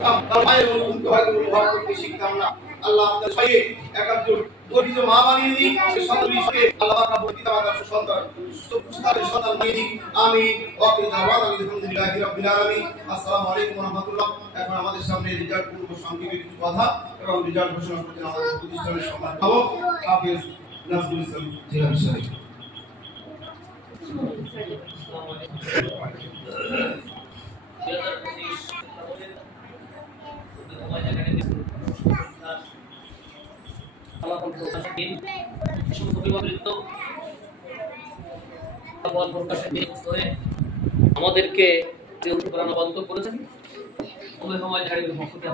মায়ের অনুভূতি হয়তো অনুভব করতে শিখতাম না। আল্লাহ আপনাদের সবাইকে একাত্তর গঠিত মা বানিয়ে দিক, সন্তানকে আল্লাহ আপনার পিতামাতার সন্তান সন্তান বানিয়ে দিক। আমি আলহামদুলিল্লাহি রাব্বিল আলামিন। আসসালামু আলাইকুম ওয়া রাহমাতুল্লাহ। এখন আমাদের সামনে রিজাল্ট পূর্ব সংক্ষেপে কিছু কথা এবং রিজাল্ট ঘোষণা করতে আমাদের প্রতিষ্ঠানের সম্মান পাবো হাফেজ নাজমুল ইসলাম জিলানী সাহেব। আমাদেরকে বন্ধ করেছেন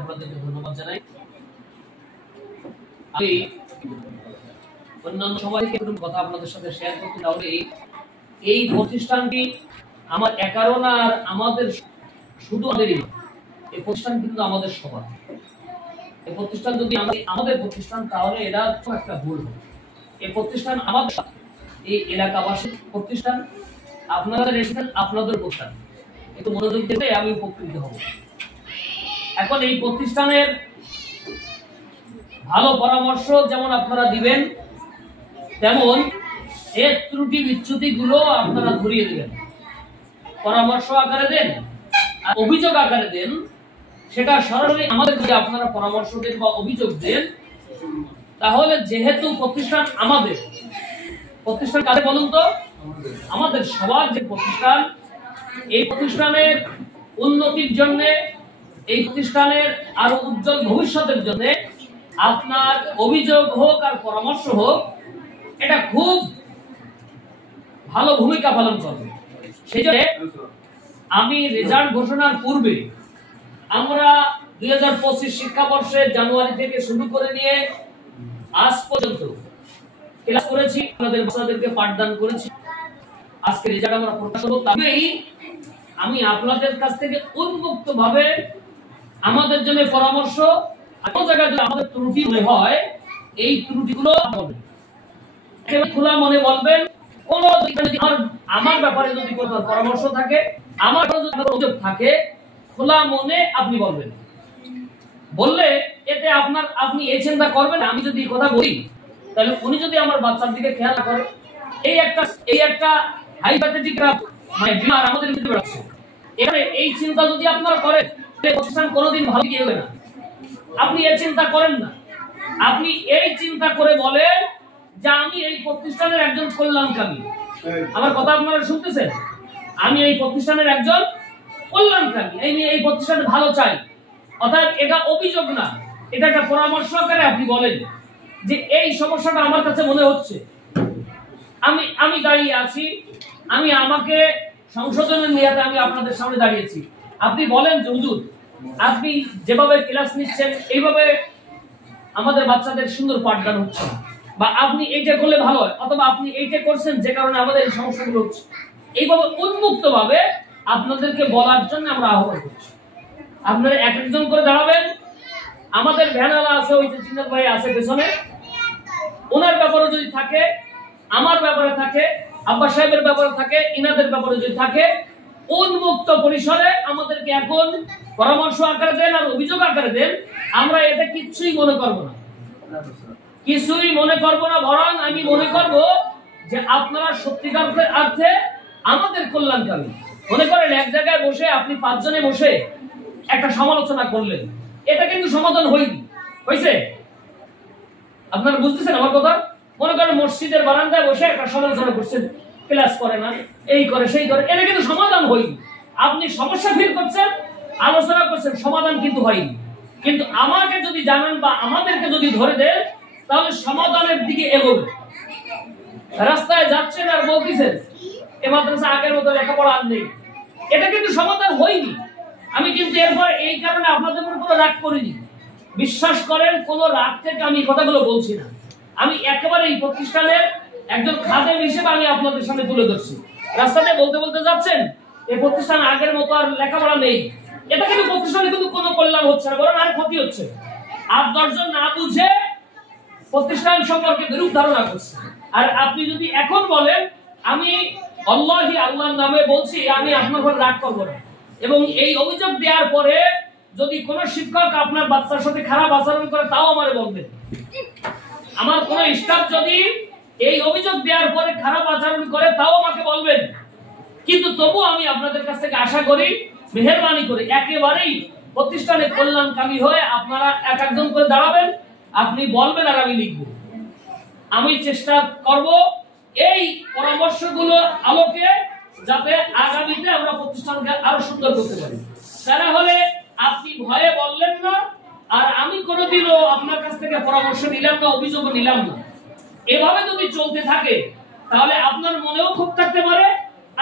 আপনাদেরকে ধন্যবাদ জানাই। আমি অন্যান্য সবাইকে কথা আপনাদের সাথে শেয়ার করতে তাহলে এই প্রতিষ্ঠানটি আমার একারও না, আর আমাদের শুধু আমাদেরই, এই প্রতিষ্ঠান কিন্তু আমাদের সবার। এই প্রতিষ্ঠান যদি আমাদের প্রতিষ্ঠান তাহলে এটা একটা ভুল। এই প্রতিষ্ঠান আমাদের, এই এলাকাবাসীর প্রতিষ্ঠান, আপনারা এসেছেন আপনাদের প্রতিষ্ঠান, একটু মনোযোগ দিলে আমি উপকৃত হব। এখন এই প্রতিষ্ঠানের ভালো পরামর্শ যেমন আপনারা দিবেন, তেমন এর ত্রুটি বিচ্যুতি গুলো আপনারা ধরিয়ে দিবেন। পরামর্শ আকারে দেন আর অভিযোগ আকারে দেন, সেটা সরাসরি আমাদের যদি আপনারা পরামর্শ দেন বা অভিযোগ দেন, তাহলে যেহেতু প্রতিষ্ঠান আমাদের, প্রতিষ্ঠান কাদের বলুন তো? আমাদের সবার যে প্রতিষ্ঠান, এই প্রতিষ্ঠানের উন্নতির জন্য, এই প্রতিষ্ঠানের আরো উজ্জ্বল ভবিষ্যতের জন্য আপনার অভিযোগ হোক আর পরামর্শ হোক, এটা খুব ভালো ভূমিকা পালন করবে। সেই জন্য আমি রেজাল্ট ঘোষণার পূর্বে আমরা 2025 শিক্ষাবর্ষে জানুয়ারি থেকে শুরু করে নিয়ে আজ পর্যন্ত ক্লাস করেছি, আপনাদের বাচ্চাদেরকে পাঠদান করেছি। আজকে রেজাল্ট আমরা প্রকাশ করব, তবেই আমি আপনাদের কাছ থেকে উন্মুক্ত ভাবে আমাদের জন্য পরামর্শ, কোন জায়গায় যদি আমাদের ত্রুটি হয় এই ত্রুটিগুলো বলবেন, একেবারে খোলা মনে বলবেন। কোন আমার ব্যাপারে যদি কোনো পরামর্শ থাকে, আমার যদি অভিযোগ থাকে, খোলা মনে আপনি বলবেন। বললে এতে আপনি এই চিন্তা করবেন, আমি যদি এই কথা বলি তাহলে উনি যদি আমার বাচ্চার দিকে খেয়াল করে, এই একটা হাইপোথেটিক মানে বিমার আমাদের মধ্যে বেড়াচ্ছে, এখানে এই চিন্তা যদি আপনারা করেন, প্রতিষ্ঠান কোনোদিন ভালো কি হবে না। আপনি এই চিন্তা করেন না, আপনি এই চিন্তা করে বলেন যে আমি এই প্রতিষ্ঠানের একজন কল্যাণকামী। আমার কথা আপনারা শুনতেছেন? আমি এই প্রতিষ্ঠানের একজন কল্যাণকামী, এই প্রতিষ্ঠানে ভালো চাই। অর্থাৎ এটা অভিযোগ না, এটা একটা পরামর্শ আকারে আপনি বলেন যে এই সমস্যাটা আমার কাছে মনে হচ্ছে, আমি দাঁড়িয়ে আছি, আমাকে সংশোধনের নিয়তে আমি আপনাদের সামনে দাঁড়িয়েছি। আপনি বলেন যে হুজুর, আপনি যেভাবে ক্লাস নিচ্ছেন এইভাবে আমাদের বাচ্চাদের সুন্দর পাঠদান হচ্ছে, বা আপনি এইটা করলে ভালো হয়, অথবা আপনি এইটা করছেন যে কারণে আমাদের এই সমস্যাগুলো হচ্ছে। এইভাবে উন্মুক্ত ভাবে আপনাদেরকে বলার জন্য আমরা আহ্বান করছি। আপনারা এক একজন করে দাঁড়াবেন। আমাদের ভ্যানওয়ালা আছে, ওই যে জিন্নাত ভাই আছে পেছনে, ওনার ব্যাপারে যদি থাকে, আমার ব্যাপারে থাকে, আব্বা সাহেবের ব্যাপারে থাকে, ইনাদের ব্যাপারে যদি থাকে, উন্মুক্ত পরিসরে আমাদেরকে এখন পরামর্শ আকারে দেন আর অভিযোগ আকারে দেন। আমরা এতে কিছুই মনে করব না, কিছুই মনে করব না। বরং আমি মনে করব যে আপনারা সত্যিকার অর্থে আমাদের কল্যাণকামী। মনে করেন এক জায়গায় বসে আপনি 5 জনে বসে একটা সমালোচনা করলেন, এটা কিন্তু সমাধান হয়েছে। আপনারা বুঝতেছেন আমার কথা? মনে করেন মসজিদের বারান্দায় বসে একটা সমালোচনা করছেন, ক্লাস করে না, এই করে সেই করে, এটা কিন্তু সমাধান হয়নি। আপনি সমস্যা ফিল করছেন, আলোচনা করছেন, সমাধান কিন্তু হয়নি। কিন্তু আমাকে যদি জানান বা আমাদেরকে যদি ধরে দেন, তাহলে সমাধানের দিকে এগোবে। রাস্তায় যাচ্ছেন আর বলতেছেন এ মাদ্রাসা আগের মতো লেখাপড়া আর নেই, এটা কিন্তু সমাধান হয়নি। আমি কিন্তু এরপর এই কারণে আপনাদের উপর কোনো রাগ করিনি। বিশ্বাস করেন, কোন রাগ থেকে আমি কথাগুলো বলছি না। আমি একেবারে এই প্রতিষ্ঠানের একজন খাদেম হিসেবে আমি আপনাদের সামনে তুলে ধরছি। রাস্তাতে বলতে যাচ্ছেন এই প্রতিষ্ঠান আগের মতো আর লেখাপড়া নেই, এটা কিন্তু প্রতিষ্ঠানে কিন্তু কোনো কল্যাণ হচ্ছে না, বরং আর ক্ষতি হচ্ছে। 8-10 জন না বুঝে প্রতিষ্ঠান সম্পর্কে বিরূপ ধারণা করছে। আর আপনি যদি এখন বলেন আমি আল্লাহর নামে বলছি, আমি আপনার উপর রাগ করব না, এবং এই অভিযোগ দেওয়ার পরে যদি কোনো শিক্ষক আপনার বাচ্চার সাথে খারাপ আচরণ করে তাও আমারে বলবেন। আমার কোনো স্টাফ যদি এই অভিযোগ দেওয়ার পরে খারাপ আচরণ করে তাও আমাকে বলবেন। কিন্তু তবু আমি আপনাদের কাছ থেকে আশা করি মেহেরবানি করে একেবারেই প্রতিষ্ঠানের কল্যাণকামী হয়ে আপনারা এক একজন করে দাঁড়াবেন, আপনি বলবেন আর আমি লিখব। আমি চেষ্টা করব এই পরামর্শগুলো আলোকে যাতে আগামীতে আমরা প্রতিষ্ঠানকে আরো সুন্দর করতে পারি। তারা হলে আপনি ভয়ে বললেন না, আর আমি কোনোদিনও আপনার কাছ থেকে পরামর্শ নিলাম না, অভিযোগও নিলাম না। এভাবে যদি চলতে থাকে তাহলে আপনার মনেও ক্ষোভ থাকতে পারে,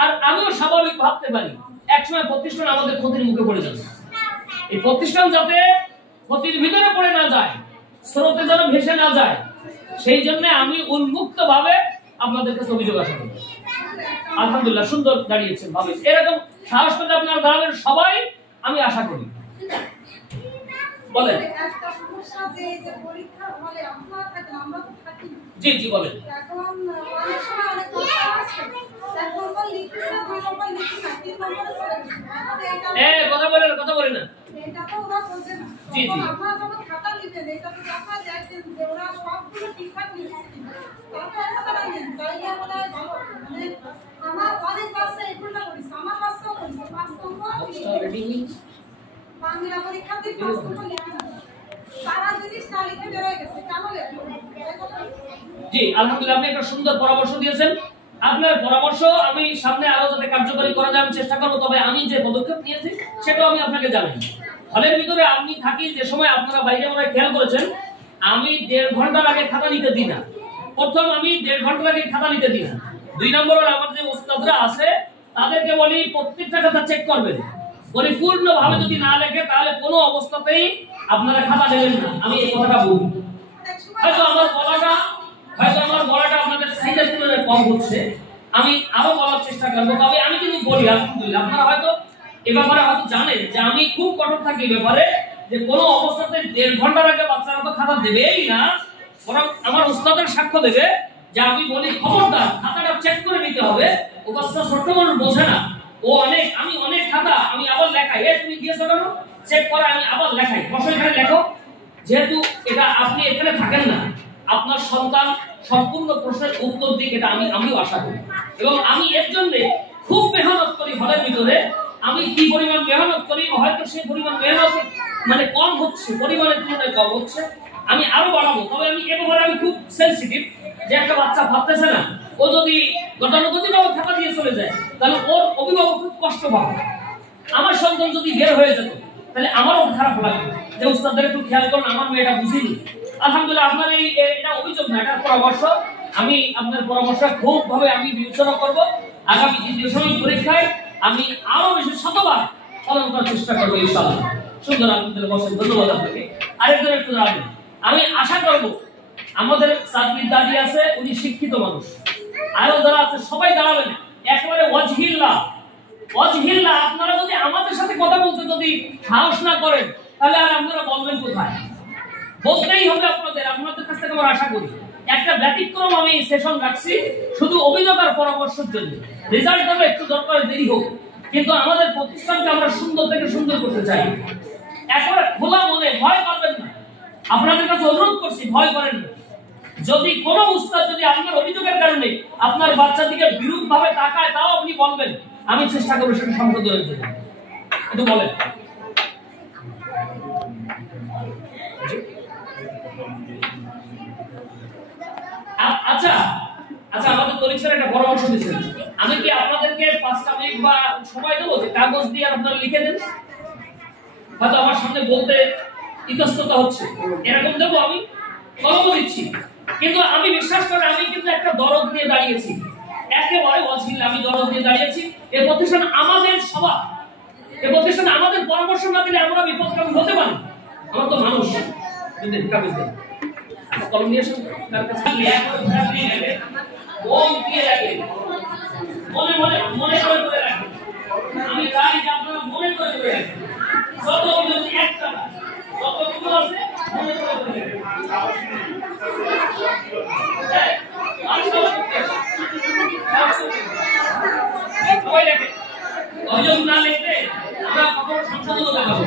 আর আমিও স্বাভাবিক ভাবতে পারি একসময় প্রতিষ্ঠান আমাদের ক্ষতির মুখে পড়ে যাবে। এই প্রতিষ্ঠান যাতে ক্ষতির ভিতরে পড়ে না যায়, স্রোতে যেন ভেসে না যায়, সেই জন্য আমি উন্মুক্ত ভাবে আপনাদের কাছে অভিযোগ আসা করি। আলহামদুলিল্লাহ, সুন্দর দাঁড়িয়েছেন ভাবে, এরকম সাহস করে আপনারা দাঁড়াবেন সবাই, আমি আশা করি। বলেন। জি জি বলেন। কথা বলেন, কথা বলেন না। জি জি। জি আলহামদুলিল্লাহ, আপনি একটা সুন্দর পরামর্শ দিয়েছেন। আপনার পরামর্শ আমি সামনে আরো যাতে কার্যকরী করা যায় আমি চেষ্টা করবো। তবে আমি যে পদক্ষেপ নিয়েছি সেটাও আমি আপনাকে জানাই। হলের ভিতরে আমি থাকি যে সময়, আপনারা বাইরে মনে খেয়াল করেছেন, আমি 1.5 ঘন্টার আগে খাতা নিতে দিই না। প্রথম আমি 1.5 ঘন্টার আগে খাতা নিতে দিই না। 2 নম্বর হলো আমার যে উস্তাদরা আছে তাদেরকে বলি প্রত্যেকটা খাতা চেক করবেন, পরিপূর্ণভাবে যদি না লেখে তাহলে কোনো অবস্থাতেই আপনারা খাতা নেবেন না। আমি এই কথাটা বলি। হয়তো আমার বলাটা আপনাদের সাইজের তুলনায় কম হচ্ছে, আমি আরো বলার চেষ্টা করবো। তবে আমি কিন্তু বলি আলহামদুলিল্লাহ, আপনারা হয়তো এ ব্যাপারে হয়তো জানেন যে আমি খুব কঠোর থাকি এই ব্যাপারে, যে কোনো অবস্থাতে 1.5 ঘন্টার আগে বাচ্চারা তো খাতা দেবেই না, বরং আমার উস্তাদের সাক্ষ্য দেবে যে আমি বলি খবরদার খাতাটা চেক করে নিতে হবে। ও বাচ্চা ছোট্ট মানুষ বোঝে না, ও আমি অনেক খাতা আমি আবার লেখাই, তুমি দিয়েছো কেন চেক করে আমি আবার লেখাই, বসে এখানে লেখো। যেহেতু এটা আপনি এখানে থাকেন না, আপনার সন্তান সম্পূর্ণ প্রশ্নের উত্তর দিক, এটা আমিও আশা করি। এবং আমি এর জন্য খুব মেহনত করি হলের ভিতরে। আমি কি পরিমাণ মেহনত করি, হয়তো সেই পরিমাণ মেহনত মানে কম হচ্ছে, পরিমাণের তুলনায় কম হচ্ছে, আমি আরো বাড়াবো। তবে আমি এবারে আমি খুব সেনসিটিভ, যে একটা বাচ্চা ভাবতেছে না, ও যদি গতানুগতিকভাবে খাতা দিয়ে চলে যায় তাহলে ওর অভিভাবক খুব কষ্ট পাবে। আমার সন্তান যদি বের হয়ে যেত তাহলে আমারও খারাপ লাগবে যে উস্তাদের একটু খেয়াল করুন, আমার মেয়েটা বুঝিনি। আলহামদুলিল্লাহ, আপনার এটা অভিযোগ না, এটা পরামর্শ। আমি আপনার পরামর্শ খুব ভাবে আমি বিবেচনা করব। আগামী 2য় শ্রেণীর পরীক্ষায় আমি আরো বেশি শতবার পালন করার চেষ্টা করবো ইনশাআল্লাহ। সুন্দর, আপনাদের বসেন, ধন্যবাদ আপনাকে। আরেকজন একটু দাঁড়াবেন। আমি আশা করব আমাদের সাদবির দাদি আছে, উনি শিক্ষিত মানুষ, আরো যারা আছে সবাই দাঁড়াবেন একেবারে ওয়াজহিল্লাহ। আপনারা যদি আমাদের সাথে কথা বলতে যদি সাহস না করেন তাহলে আর আপনারা বলবেন কোথায়? বলতেই হবে আপনাদের কাছ থেকে আমার আশা করি। একটা ব্যতিক্রম আমি সেশন রাখছি শুধু অভিযোগ আর পরামর্শের জন্য। রেজাল্ট হবে একটু দরকার দেরি হোক, কিন্তু আমাদের প্রতিষ্ঠানকে আমরা সুন্দর থেকে সুন্দর করতে চাই। একেবারে খোলা মনে, ভয় করবেন না। আপনাদের কাছে অনুরোধ করছি, ভয় করেন না। যদি কোনো উস্তাদ যদি আপনার অভিযোগের কারণে আপনার বাচ্চা দিকে বিরূপ ভাবে তাকায়, তাও আপনি বলবেন, আমি চেষ্টা করবো সেটা সংশোধনের জন্য। একটু বলেন। আচ্ছা, আমাদের তরিক স্যার একটা পরামর্শ দিয়েছেন, আমি কি আপনাদেরকে 5টা মিনিট বা সময় দেবো যে কাগজ দিয়ে আপনারা লিখে দেন? হয়তো আমার সামনে বলতে ইতস্ততা হচ্ছে, এরকম দেবো, আমি কলমও দিচ্ছি। কিন্তু আমি বিশ্বাস করি আমি কিন্তু একটা দরদ নিয়ে দাঁড়িয়েছি, একেবারে অঝিল আমি দরদ নিয়ে দাঁড়িয়েছি। এই প্রতিষ্ঠান আমাদের সভা, এই প্রতিষ্ঠান আমাদের পরামর্শ না দিলে আমরা বিপদগামী হতে পারি। আমরা তো মানুষ। কাগজ দেন, কলম নিয়ে এসে তার কাছে মনে করে রাখেন। আমি চাই যে আপনারা মনে করে রাখেন, যত একটা যতটুকু আছে মনে করে অভিযোগ না লিখলে আমরা কখনো সংশোধন করতে পারবো।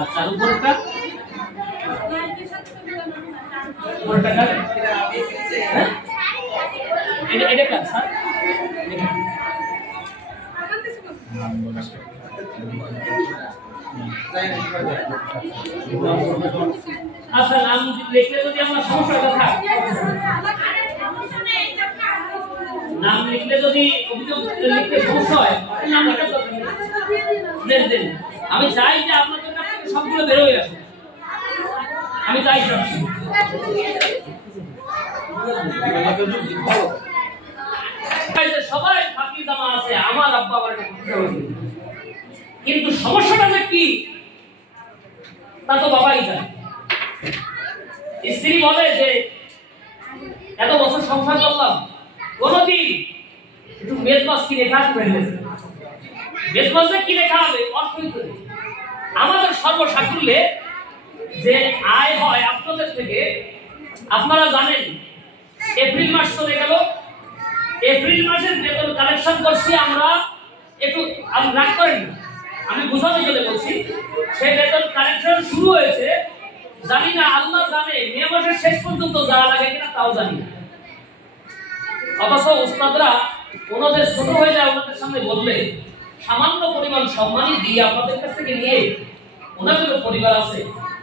আচ্ছা উপরটা উপরটা খাবে হ্যাঁ এটা কাজ স্যার আচ্ছা নাম লিখলে যদি আমার সমস্যাটা থাকে নাম লিখলে যদি অভিযোগ লিখতে সমস্যা হয় নাম লেখার দরকার নেই দেন আমি চাই যে আপনাদের কাছ থেকে সবগুলো বের হয়ে আসে আমি চাই সবাই ফাঁকি জামা আছে আমার আব্বা আমার কিন্তু সমস্যাটা যে কি তা তো বাবাই জানে স্ত্রী বলে যে এত বছর সংসার করলাম কোনদিন একটু মেদ মাছ কিনে খাওয়াতে পারলেন মেদ মাছ কিনে খাওয়াবে অর্থই করে আমাদের সর্বসাকুল্যে যে আয় হয় আপনাদের থেকে আপনারা জানেন এপ্রিল মাস চলে গেল এপ্রিল মাসের বেতন কালেকশন করছি আমরা একটু রাগ করেন না আমি বুঝাতে গেলে বলছি সেই বেতন কালেকশন শুরু হয়েছে জানি না আল্লাহ জানে মে মাসের শেষ পর্যন্ত যাওয়া লাগে কিনা তাও জানি না অথচ উস্তাদরা ওনাদের ছোট হয়ে যায় ওনাদের সামনে বললে সামান্য পরিমাণ সম্মানই দিয়ে আপনাদের কাছ থেকে নিয়ে ওনাদেরও পরিবার আছে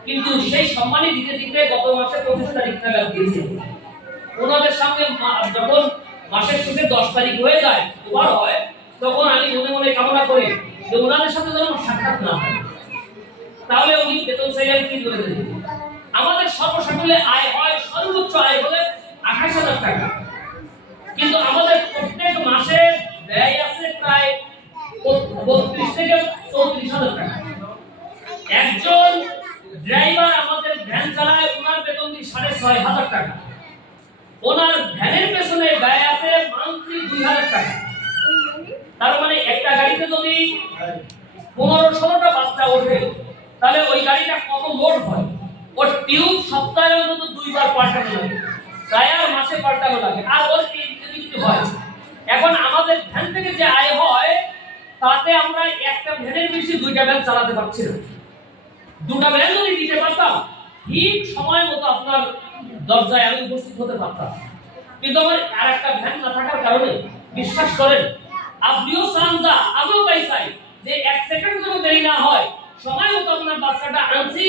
কিন্তু সেই সম্মানই দিতে দিতে গত মাসে 25 তারিখ নাগাদ দিয়েছি ওনাদের সামনে যখন মাসের শেষে 10 তারিখ হয়ে যায় ওভার হয় তখন আমি মনে মনে কামনা করি যে ওনাদের সাথে যেন সাক্ষাৎ না হয় তাহলে উনি বেতন চাইলে কি করে দেবেন আমাদের সর্বসাকুল্যে আয় হয় সর্বোচ্চ আয় হলে 28,000 টাকা কিন্তু আমাদের প্রত্যেক মাসে ব্যয় আছে প্রায় 32 থেকে 34,000 টাকা একজন ড্রাইভার আমাদের ভ্যান চালায় ওনার বেতন 6,500 টাকা ওনার ভ্যানের পেছনে ব্যয় আছে মান্থলি 2,000 টাকা তার মানে একটা গাড়িতে যদি 15-16টা বাচ্চা ওঠে তাহলে ওই গাড়িটা কত লোড হয় ওর টিউব সপ্তাহে অন্তত 2 বার পাল্টানো লাগে টায়ার মাসে পাল্টানো লাগে আর ওর ইনফিনিটি হয় এখন আমাদের ভ্যান থেকে যে আয় হয় তাতে আমরা একটা ভ্যানের বেশি 2টা ভ্যান চালাতে পারছি না 2টা ভ্যান যদি দিতে পারতাম ঠিক সময় মতো আপনার দরজায় আমি উপস্থিত হতে পারতাম কিন্তু আমার আরেকটা ভ্যান না থাকার কারণে বিশ্বাস করেন আপনিও চান যা আমিও চাই যে 1 সেকেন্ড যদি দেরি না হয় সময় মতো আপনার বাচ্চাটা আনছি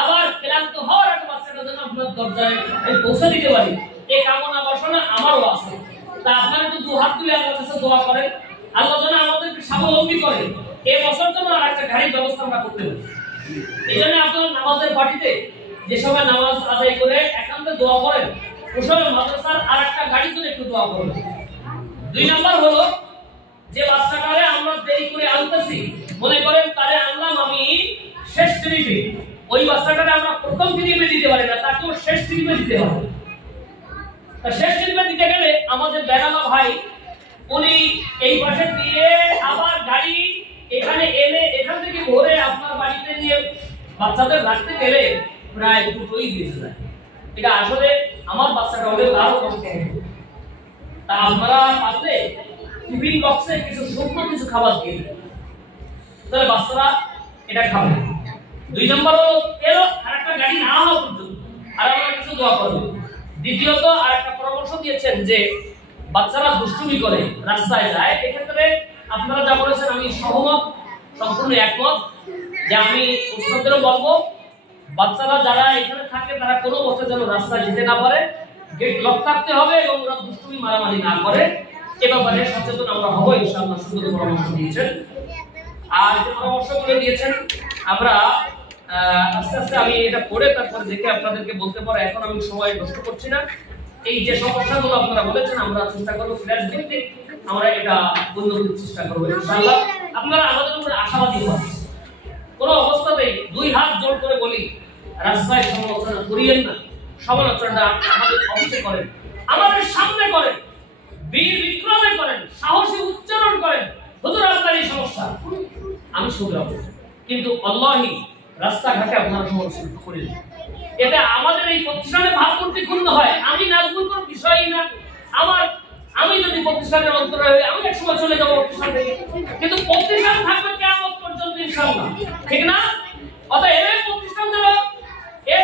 আবার ক্লান্ত হওয়ার আগে বাচ্চাটা যেন আপনার দরজায় আমি পৌঁছে দিতে পারি এই কামনা বাসনা আমারও আছে তা আপনারা একটু 2 হাত তুলে আল্লাহর কাছে দোয়া করেন আল্লাহ যেন আমাদেরকে স্বাবলম্বী করে এই বছর যেন আরেকটা গাড়ির ব্যবস্থা আমরা করতে পারি এই জন্য আপনারা নামাজের পার্টিতে যে সময় নামাজ আদায় করে একান্তে দোয়া করেন ওই সময় মাদ্রাসার আরেকটা গাড়ির জন্য একটু দোয়া করবেন 2 নাম্বার হলো যে বাচ্চাটারে আমরা দেরি করে আনতেছি মনে করেন তারে আনলাম আমি শেষ ট্রিপে ওই বাচ্চাটারে আমরা প্রথম ট্রিপে দিতে পারি না তাকেও শেষ ট্রিপে দিতে হবে তা শেষ ট্রিপে দিতে গেলে আমাদের বেড়ালা ভাই উনি এই পাশে দিয়ে আবার গাড়ি এখানে এনে এখান থেকে ভরে আপনার বাড়িতে নিয়ে বাচ্চাদের রাখতে গেলে প্রায় 2টোই বেজে যায় এটা আসলে আমার বাচ্চাটা হলে তারও কষ্ট হবে তা আপনারা পারলে টিফিন বক্সে কিছু শুকনো কিছু খাবার দিয়ে দেন তাহলে বাচ্চারা এটা খাবে 2 নম্বর হলো এর আরেকটা গাড়ি না হওয়া পর্যন্ত আর আমরা কিছু দোয়া করব দ্বিতীয়ত আরেকটা পরামর্শ দিয়েছেন যে বাচ্চারা দুষ্টুমি করে রাস্তায় যায় এক্ষেত্রে আপনারা যা বলেছেন আমি সহমত সম্পূর্ণ একমত যে আমি উস্তাদদেরও বলবো বাচ্চারা যারা এখানে থাকে তারা কোনো অবস্থায় যেন রাস্তায় যেতে না পারে গেট লক থাকতে হবে এবং ওরা দুষ্টুমি মারামারি না করে এ ব্যাপারে সচেতন আমরা হব ইনশাআল্লাহ সুন্দর পরামর্শ দিয়েছেন আর যে পরামর্শগুলো দিয়েছেন আমরা আস্তে আস্তে আমি এটা পড়ে তারপরে দেখে আপনাদেরকে বলতে পারবো এখন আমি সময় নষ্ট করছি না এই যে সমস্যাগুলো আপনারা বলেছেন আমরা চেষ্টা করব ফ্ল্যাশ ভিত্তিক আমরা এটা বন্ধ করার চেষ্টা করব ইনশাআল্লাহ আপনারা আমাদের উপরে আশাবাদী হন কোন অবস্থাতেই 2 হাত জোড় করে বলি রাস্তায় সমালোচনা করিয়েন না সমালোচনা আমাদের অফিসে করেন আমাদের সামনে করেন বীর বিক্রমে করেন সাহসী উচ্চারণ করেন হুজুর আপনার এই সমস্যা আমি শুনলাম কিন্তু আল্লাহই রাস্তাঘাটে আপনারা সমালোচনা করেন এতে আমাদের এই প্রতিষ্ঠানের ভাবমূর্তি ক্ষুণ্ণ হয়। আমি নাজমুল কোনো বিষয়ই না, আমি যদি প্রতিষ্ঠানের অন্তরে হই আমি এক সময় চলে যাবো প্রতিষ্ঠান থেকে, কিন্তু প্রতিষ্ঠান থাকবে কিয়ামত পর্যন্ত ইনশাআল্লাহ, ঠিক না? অতএব এই প্রতিষ্ঠান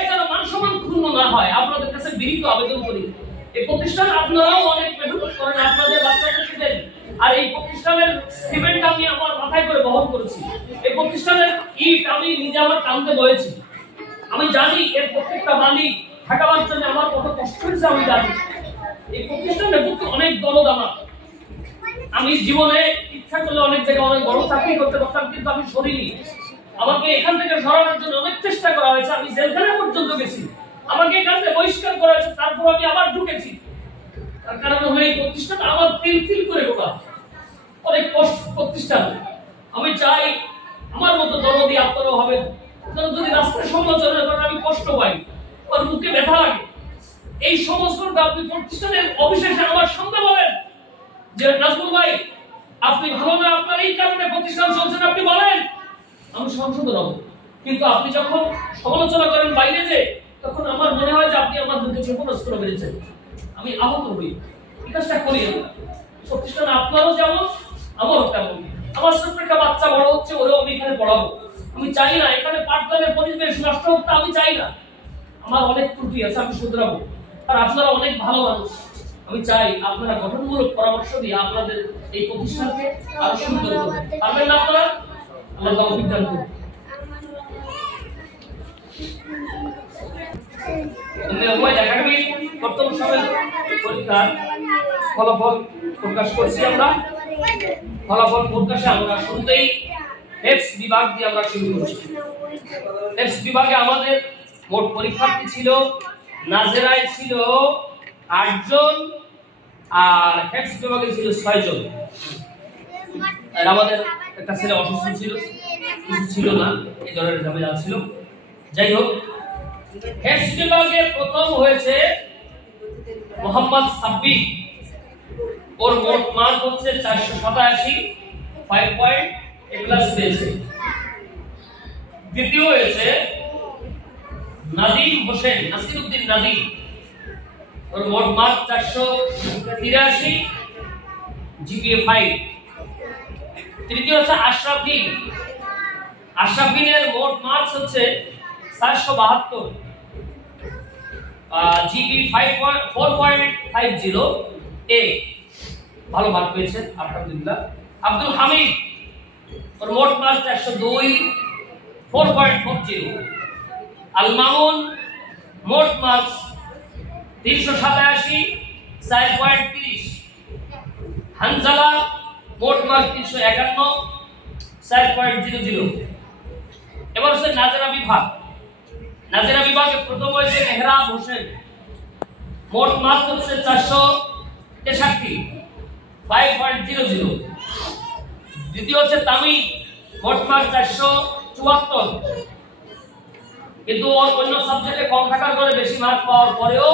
যেন মান সম্মান ক্ষুণ্ণ না হয়, আপনাদের কাছে বিনীত আবেদন করি। এই প্রতিষ্ঠান আপনারাও অনেক মেহনত করেন, আপনাদের বাচ্চাদেরকে দেন, আর এই প্রতিষ্ঠানের সিমেন্ট আমি আমার মাথায় করে বহন করেছি, এই প্রতিষ্ঠানের ইট আমি নিজে আমার কাঁধে বয়েছি। আমি জানি এর প্রত্যেকটা মালিক ঠেকাবার জন্য আমার কত কষ্ট হয়েছে, আমি জানি। এই প্রতিষ্ঠানের প্রতি অনেক দরদ আমার। আমি জীবনে ইচ্ছা করলে অনেক জায়গায় অনেক বড় চাকরি করতে পারতাম, কিন্তু আমি সরিনি। আমাকে এখান থেকে সরানোর জন্য অনেক চেষ্টা করা হয়েছে, আমি জেলখানা পর্যন্ত গেছি, আমাকে এখান থেকে বহিষ্কার করা হয়েছে, তারপর আমি আবার ঢুকেছি। তার কারণ হলো এই প্রতিষ্ঠান আমার তিল তিল করে ঢোকা, অনেক কষ্ট প্রতিষ্ঠান। আমি চাই আমার মতো দরদি আপনারাও হবেন, যদি রাস্তায় সমালোচনা করেন আমি কষ্ট পাই, আমার মুখে ব্যথা লাগে। এই সমস্যাটা আপনি প্রতিষ্ঠানের অবিশেষে আমার সামনে বলেন যে নাজমুল ভাই আপনি ভালো না, আপনার এই কারণে প্রতিষ্ঠান চলছে না, আপনি বলেন, আমি সংশোধন হব। কিন্তু আপনি যখন সমালোচনা করেন বাইরে যে, তখন আমার মনে হয় যে আপনি আমার মুখে ক্ষেপণাস্ত্র মেরেছেন, আমি আহত হই। এই কাজটা করি না। প্রতিষ্ঠানে আপনারও যেমন আমারও তেমন। আমার ছোট্ট একটা বাচ্চা বড় হচ্ছে, ওরেও আমি এখানে পড়াবো। আমি চাই না এখানে পাঠদানের পরিবেশ নষ্ট হোক, আমি চাই না। আমার অনেক ত্রুটি আছে, আমি শুধরাবো। আর আপনারা অনেক ভালো মানুষ, আমি চাই আপনারা গঠনমূলক পরামর্শ দিয়ে আপনাদের এই প্রতিষ্ঠানকে আরো সুন্দর করবেন। পারবেন না আপনারা? আল্লাহ তৌফিক দান করুন। বর্তমান সময়ে পরীক্ষার ফলাফল প্রকাশ করছি আমরা। ফলাফল প্রকাশে আমরা শুরুতেই এক্স বিভাগ দিয়ে আমরা শুরু করছি। এক্স বিভাগে আমাদের মোট পরীক্ষার্থী ছিল, নাজেরায় ছিল 8 জন, আর এক্স বিভাগে ছিল 6 জন। আর আমাদের একটা ছেলে অসুস্থ ছিল, কিছু ছিল না, এই ধরনের ঝামেলা ছিল। যাই হোক, এক্স বিভাগে প্রথম হয়েছে মোহাম্মদ সাব্বির, ওর মোট মার্ক হচ্ছে 487, 5 পয়েন্ট, এ প্লাস পেয়েছে। দ্বিতীয় হয়েছে নাদিম হোসেন, নাসিরউদ্দিন নাদিম, ওর মোট মার্ক 483, জিপিএ 5। তৃতীয় হচ্ছে আশরাফিন, আশরাফিনের মোট মার্কস হচ্ছে 472, জিপি 4.50, এ ভালো মার্ক পেয়েছেন আলহামদুলিল্লাহ। আব্দুল হামিদ, ওর মোট মার্ক 402, 4.40। আল মামুন মোট মার্কস 387, 4.30। হানজালা মোট মার্ক 351, 4.00। এবার হচ্ছে নাজেরা বিভাগ। নাজেরা বিভাগে প্রথম হয়েছে মেহরাব হোসেন, মোট মার্ক হচ্ছে 463, 5.00। দ্বিতীয় হচ্ছে তামিম, মোট মার্ক 474, কিন্তু ওর অন্য সাবজেক্টে কম থাকার পরে বেশি মার্ক পাওয়ার পরেও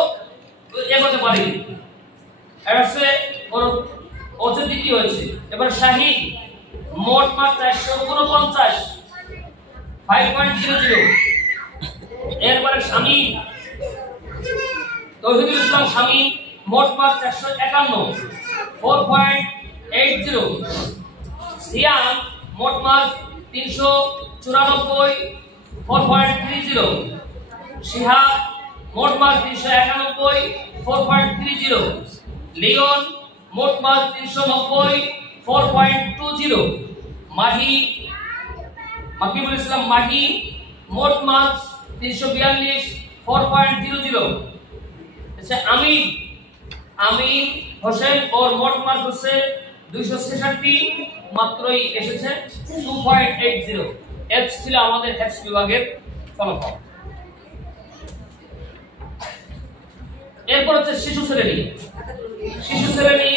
এগোতে পারেনি। এটা হচ্ছে ওর দ্বিতীয় হয়েছে। এবার শাহিদ, মোট মার্ক 449, 5.00। এরপরে স্বামী তৌহিদুল ইসলাম স্বামী, মোট মার্ক 451, 4.80। সিয়াম মোট মার্ক 394, 4.30। শিহাব মোট মার্ক 391, 4.30। লিওন মোট মার্ক 390, 4.20। মাকিবুল ইসলাম মাহি, মোট মার্ক 342, 4.00। আচ্ছা, আমিন হোসেন, ওর মোট মার্ক হচ্ছে 266, মাত্রই এসেছে 2.80। এক্স ছিল আমাদের এক্স বিভাগের ফলাফল। এরপর হচ্ছে শিশু শ্রেণী। শিশু শ্রেণী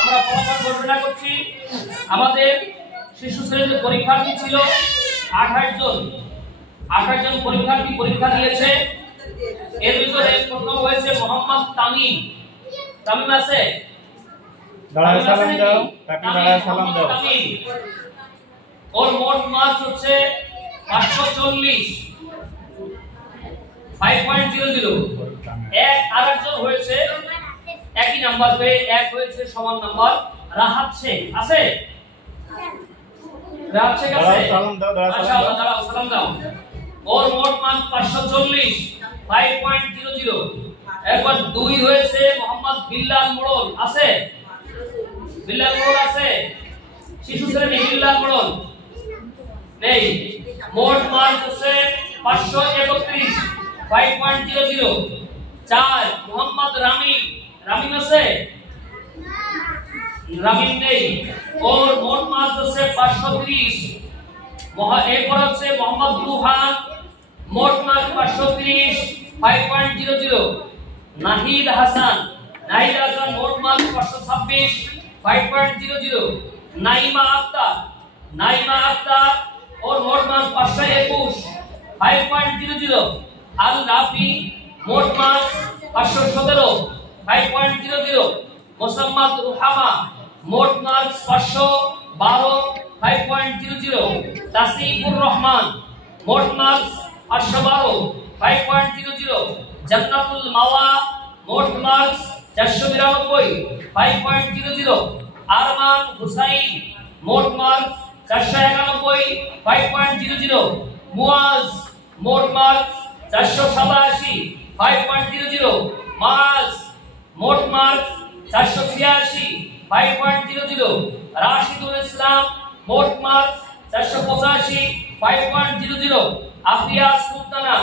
আমরা ফলাফল ঘোষণা করছি। আমাদের শিশু শ্রেণীর পরীক্ষার্থী ছিল 28 জন। 28 জন পরীক্ষার্থী পরীক্ষা দিয়েছে। এর ভিতরে প্রথম হয়েছে মোহাম্মদ তামিম। তামিম আছে? দাঁড়ায় সালাম দাও, তাকে দাঁড়ায় সালাম দাও। তামিম, ওর মোট মার্ক হচ্ছে 540, 5.00 এক আরেকজন হয়েছে একই নাম্বার পেয়ে এক হয়েছে সমান নাম্বার রাহাত শেখ আছে রাহাত শেখ আছে মাশাআল্লাহ দাঁড়াও সালাম দাও ওর মোট মান 540 5.00 একবার দুই হয়েছে মোহাম্মদ বিল্লাল মোড়ল আছে বিল্লাল মোড়ল আছে শিশু শ্রেণী বিল্লাল মোড়ল নেই মোট মান হচ্ছে 531 5.00 চার মোহাম্মদ রামিন রামিন আছে রামিন নেই ওর মোট মান হচ্ছে 530 এরপর হচ্ছে মোহাম্মদ রুহান মোট মান 530 5.00 নাহিদ হাসান মোট মান 526 5.00 নাইমা আক্তার ওর মোট মান 521 5.00 আল রাফি মোট মান 517 5.00 মোসাম্মদ রুহামা মোট মান 512 5.00 তাসিফুর রহমান মোট মান 512 5.00 জান্নাতুল মাওয়া মোট মান 492 5.00 আরমান হুসাইন মোট মান 491 5.00 মুয়াজ মোট মান 487 5.00 মাজ মোট মান 486 5.00 রাশিদুল ইসলাম মোট মান 485 5.00 আফিয়া সুলতানা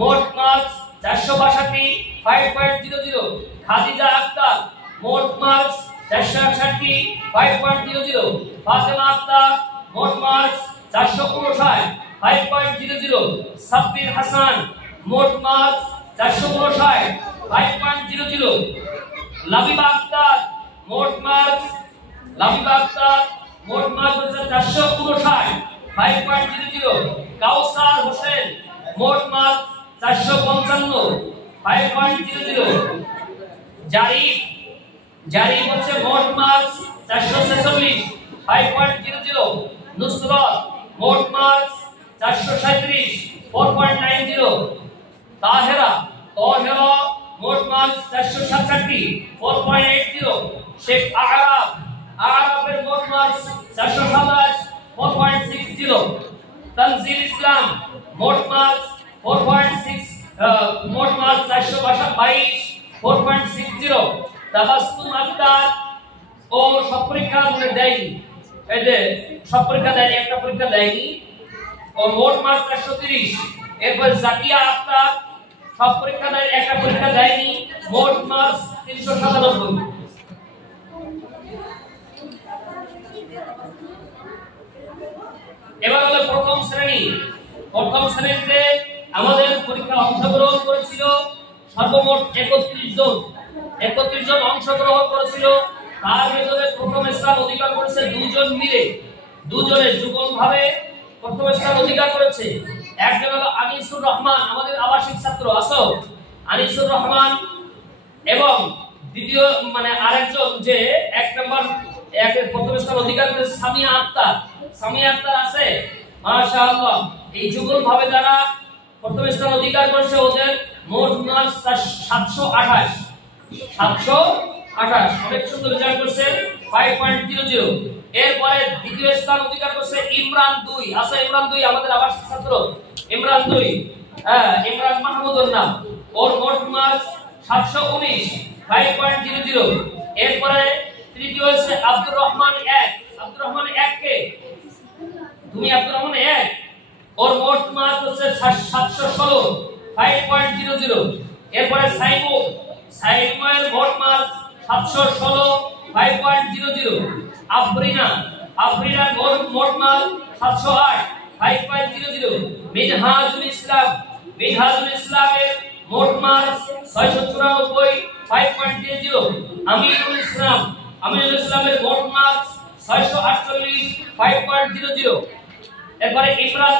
মোট মান 462 5.00 খাদিজা আক্তার মোট মান 468 5.00 ফাতেমা আক্তার মোট মান 459 5.00 সাব্বির হাসান মোট মান 459 5.00 লাবিবা আক্তার মোট মান 459 5.00 কাউসার হোসেন মোট মান 455 5.00 জারিফ হচ্ছে মোট মান 446 5.00 নুসরত মোট মান 437 4.90 তাহেরা মোট মান 467 4.80 শেখ আরাফের মোট মান 427 4.60 তানজিল ইসলাম মোট মান 422 4.60 তাবাসসুম আক্তার ও সব পরীক্ষা দেয়নি এই যে সব পরীক্ষা দেয়নি একটা পরীক্ষা দেয়নি ও মোট মান 430 এরপর জাকিয়া আক্তার সব পরীক্ষা দেয় একটা পরীক্ষা দেয়নি মোট মান 397 এবার হলো প্রথম শ্রেণীতে আমাদের পরীক্ষা অংশগ্রহণ করেছিল সর্বমোট 31 জন অংশগ্রহণ করেছিল তার ভিতরে প্রথম স্থান অধিকার করেছে দুজন মিলে দুজনের যুগলভাবে প্রথম স্থান অধিকার করেছে একজন হলো আনিসুর রহমান আমাদের আবাসিক ছাত্র আসো আনিসুর রহমান এবং দ্বিতীয় মানে আরেকজন যে এক নম্বর একের প্রথম স্থান অধিকার করেছে সামিয়া আক্তার আছে মাশাআল্লাহ এই যুগলভাবে যারা প্রথম স্থান অধিকার করেছে ওদের মোট মান 728 অনেক সুন্দর রেজাল্ট করছে 5.00 এরপরে দ্বিতীয় স্থান অধিকার করছে ইমরান 2 আছে ইমরান 2 আমাদের আবাসিক ছাত্র ইমরান 2 ইমরান মাহমুদুর নাম ওর মোট মার্কস 719 5.00 এরপরে তৃতীয় হচ্ছে আব্দুর রহমান 1 কে তুমি আব্দুর রহমান 1 ওর মোট মার্কস হচ্ছে 716 5.00 এরপরে সাইমুয়ের মোট মার্কস 716 5.00 আফরিনার মোট মার্কস 708 5.00 মিনহাজুল ইসলামের মোট মার্কস 694 5.00 আমিনুল ইসলামের মোট মার্কস 648 5.00 এরপরে ইমরান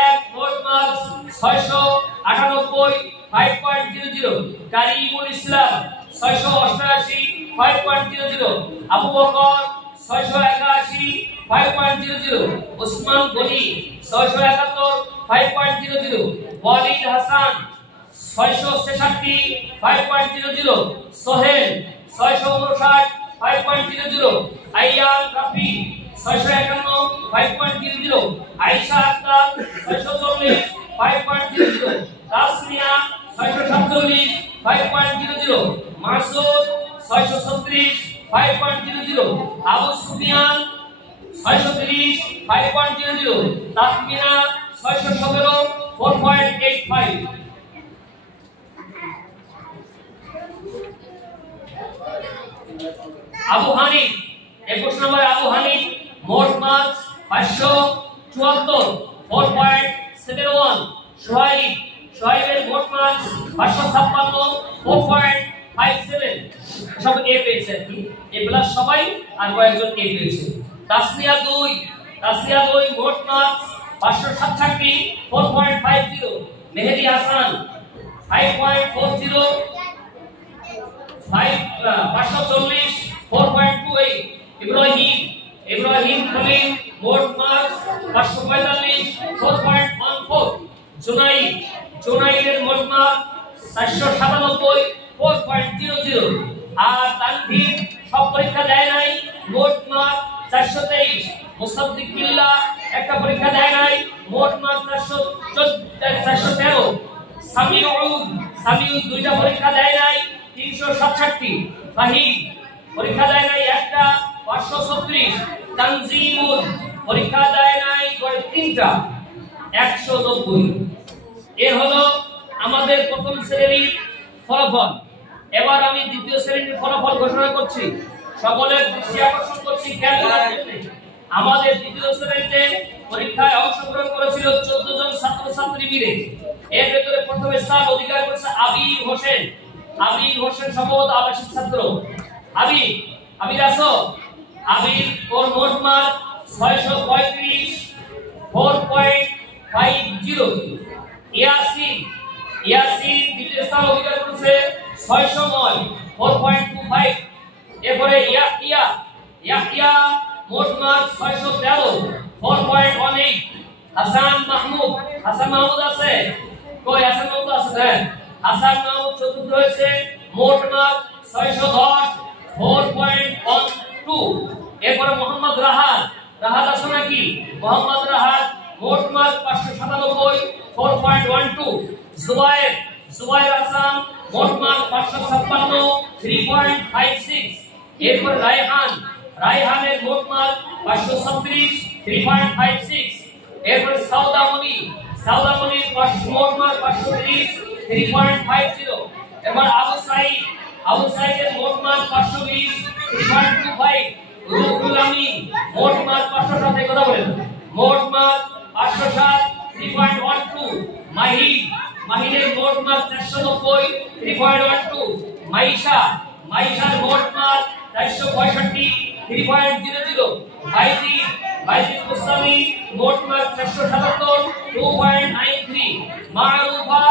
1 মোট মার্কস 698 5.00 কারিমুল ইসলাম 688 5.00 আবু বকর 681 5.00 উসমান গনি 671 5.00 ওয়ালিদ হাসান 666 5.00 সোহেল 659 5.00 আইয়ান রাফি 651 5.00 আয়েশা আক্তার 640 5.00 তাসমিয়া 647 5.00 মাসুদ 636 5.00 আবু সুফিয়ান 630 5.00 তাহমিনা 617 4.85 আবু হানিফ 21 নম্বরে আবু হানিফ মোট মার্কস 574 4.71 সোহাইবের মোট মার্কস 556 4.57 সব এ পেয়েছে কি এ প্লাস সবাই আর কয়েকজন এ পেয়েছে তাসনিয়া 2 মোট মার্কস 567 4.50 মেহেদি হাসান 5.40 540 4.28 ইব্রাহিম খলিল মোট মার্কস 545 4.14 জুনাইদের মোট মার্কস 497 4.00 আর তানভীর সব পরীক্ষা দেয় নাই মোট মার্কস 423 মুসাদ্দিক বিল্লাহ একটা পরীক্ষা দেয় নাই মোট মার্কস 413 সামিউদ দুইটা পরীক্ষা দেয় নাই 367 ফাহিদ পরীক্ষা দেয় নাই একটা 536 তানজিমুল পরীক্ষা দেয় নাই গড়ে তিনটা 190 এ হলো আমাদের প্রথম শ্রেণীর ফলাফল এবার আমি দ্বিতীয় শ্রেণীর ফলাফল ঘোষণা করছি সকলের দৃষ্টি আকর্ষণ করছি খেয়াল করার জন্য আমাদের দ্বিতীয় শ্রেণীতে পরীক্ষায় অংশগ্রহণ করেছিল 14 জন ছাত্রছাত্রী মিলে এর ভিতরে প্রথম স্থান অধিকার করেছে আবির হোসেন সম্ভবত আবাসিক ছাত্র আবির আসো আবির ওর মোট মার্ক 635 4.50 ইয়াসিন দ্বিতীয় স্থান অধিকার করেছে 609 4.25 এরপরে ইয়াহিয়া মোট মার্ক 613 4.18 হাসান মাহমুদ আছে কই হাসান মাহমুদ আছে হাসান মাহমুদ চতুর্থ হয়েছে মোট মার্ক 610 4.12 এরপরে মোহাম্মদ রাহাত আছে নাকি মোহাম্মদ রাহাত মোট মার্ক 597 4.12 জুবায়ের হাসান মোট মার্ক 556 3.56 এরপর রায়হানের মোট মার্ক 536 3.56 এরপর সাউদামণির মোট মার্ক 530 3.50 এবার আবু সাইদের মোট মার্ক 520 3.25 রুহুল আমিন মোট মার্ক 507 কথা বলেন মোট মার্ক 507 3.12 মাহিরের মোট মার্ক 490 3.12 মাইশার মোট মার্ক 465 3.00 বাইজিদ মুস্তামি মোট মার্ক 477 2.93 মারুফা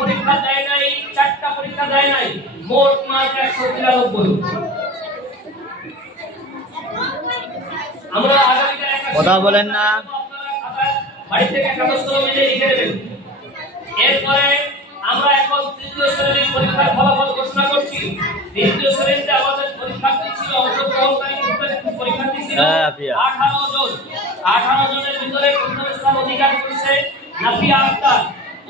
পরীক্ষা দেয় নাই চারটা পরীক্ষা দেয় নাই মোট মার্ক 193 আমরা আগামীতে কথা বলেন না বাড়ি থেকে কাগজ কলমে লিখে দেবেন এরপরে আমরা এখন তৃতীয় শ্রেণীর পরীক্ষার ফলাফল ঘোষণা করছি তৃতীয় শ্রেণীতে আমাদের পরীক্ষার্থী ছিল অংশগ্রহণকারী পরীক্ষার্থী ছিল 18 জনের ভিতরে প্রথম স্থান অধিকার করেছে নাফিয়া আক্তার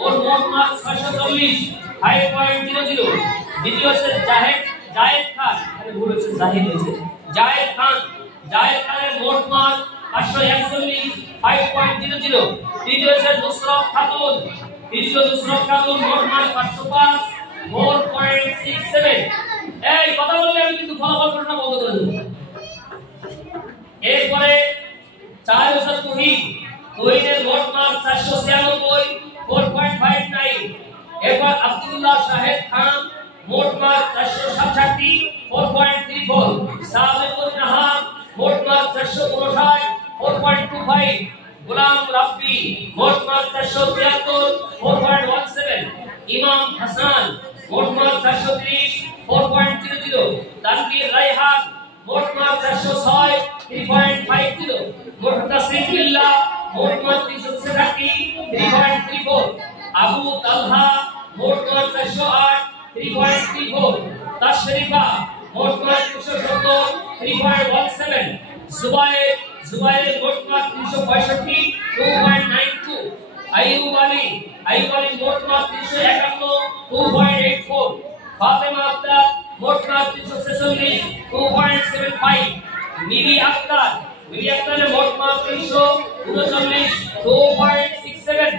ওর মোট মার্ক 640 5.00 দ্বিতীয় হচ্ছে জায়েদ খান ভুল হচ্ছে জায়েদ খানের মোট মার্ক 541 5.00 তৃতীয় হচ্ছে নুসরাত খাতুন মোট মার্ক 505 4.67 এই কথা বললে আমি কিন্তু ফলাফল ঘোষণা বন্ধ করে দেব এরপরে চার হচ্ছে তুহিনের মোট মার্ক 496 4.59 এরপর আব্দুল্লাহ শাহেদ খান মোট মার্ক 467 4.34 সাবিকুর নাহার মোট মার্ক 459 4.25 গোলাম রাব্বি মোট মার্ক 473 4.17 ইমাম হাসান মোট মার্ক 430 4.00 তানভীর রায়হান মোট মার্ক 406 3.50 মুহতাসিব বিল্লাহ মোট মার্ক 360 3.34 আবু তালহা মোট মার্ক 408 3.34 তাশরিফা মোট মার্ক 370 3.17 जुबाइर मोट मार्क 365 2.92 आयुब अली मोट मार्क 351 2.84 फातिमा अख्तर मोट मार्क 346 2.75 मिली अख्तर ने मोट मार्क 339 2.67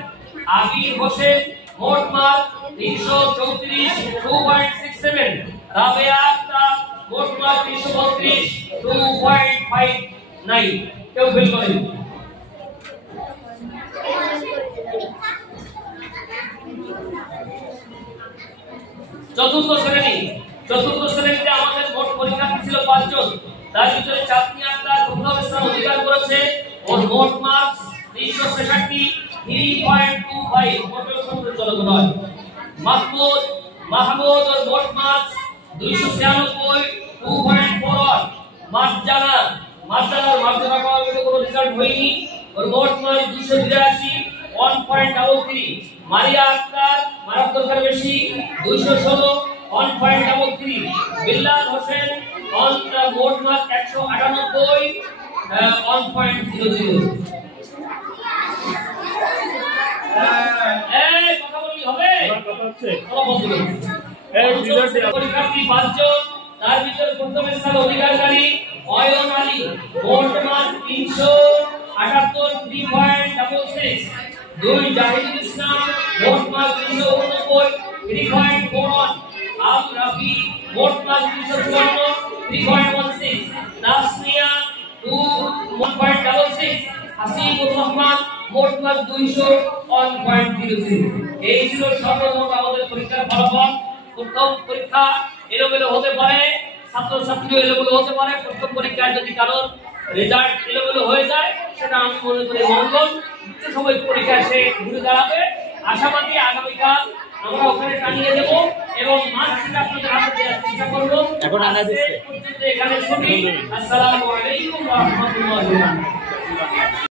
आबिर हुसैन मोट मार्क 334 2.67 राबिया अख्तर मोट मार्क 332 2.59 কেউ ফেল করেন চতুর্থ শ্রেণীতে আমাদের মোট পরীক্ষার্থী ছিল 5 জন তার ভিতরে চাঁদনি আক্তার প্রথম স্থান অধিকার করেছে ওর মোট মার্ক 366 3.25 মোটেও সন্তোষজনক নয় মাহমুদ ওর মোট মার্ক 296 2.41 মার্জানার কোনো রেজাল্ট হয়নি ওর মোট মার্ক 282 1.33 মারিয়া আক্তার মারাত্মক বেশি 216 1.33 বিল্লাল হোসেন অন মোট মার্ক 198 1.00 এই কথা বললি হবে কথা হচ্ছে পরীক্ষার্থী 5 জন তার ভিতরে প্রথম স্থান অধিকারী অয়ন আলী মোট মার্ক 378 3.66 দুই জাহিদুল ইসলাম মোট মার্ক 389 3.41 আল রাফি মোট মার্ক 354 3.16 তাসমিয়া 1.66 হাসিবুর রহমান মোট মার্ক 200 1.00 এই ছিল সর্বমোট আমাদের পরীক্ষার ফলাফল প্রথম পরীক্ষা এলোমেলো হতে পারে ছাত্র-ছাত্রী এলোমেলো হতে পারে প্রথম পরীক্ষায় যদি কারোর রেজাল্ট এলোমেলো হয়ে যায় সেটা আমি মনে করি মঙ্গল সময় পরীক্ষায় সে ঘুরে দাঁড়াবে আশাবাদী আগামীকাল আমরা ওখানে টানিয়ে দেব এবং মার্কশিট আপনাদের হাতে দেওয়ার চেষ্টা করব এখন এখানে ছুটি আসসালামু আলাইকুম ওয়া রাহমাতুল্লাহি ওয়া বারাকাতুহু